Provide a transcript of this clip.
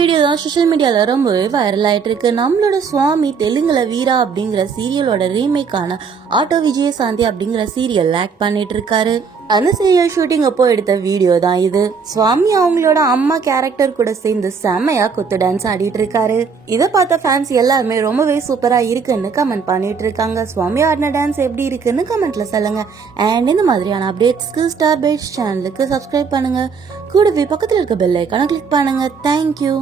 Video தான் social மீடியால ரொம்பவே வைரல் ஆயிட்டு இருக்கு. நம்மளோட சுவாமி தெலுங்குல வீரா அப்படிங்கிற சீரியலோட ரீமேக்கான ஆட்டோ விஜயசாந்தி அப்படிங்கிற சீரியல் ஆக்ட் பண்ணிட்டு இருக்காரு. அந்த சீரியல் ஷூட்டிங் அப்போ எடுத்த வீடியோ தான் இது. சுவாமி அவங்களோட அம்மா கேரக்டர் கூட சேர்ந்து செம்மையா குத்து டான்ஸ் ஆடிட்டு இருக்காரு. இதை பார்த்த ஃபேன்ஸ் எல்லாருமே ரொம்பவே சூப்பரா இருக்குன்னு கமெண்ட் பண்ணிட்டு இருக்காங்க. சுவாமி ஆடின டான்ஸ் எப்படி இருக்குன்னு கமெண்ட்ல சொல்லுங்க. அண்ட் இந்த மாதிரியான அப்டேட்ஸ்க்கு ஸ்டார் பைட்ஸ் சேனலுக்கு சப்ஸ்கிரைப் பண்ணுங்க. கூடவே பக்கத்துல இருக்க பெல் ஐகானை கிளிக் பண்ணுங்க. தேங்க்யூ.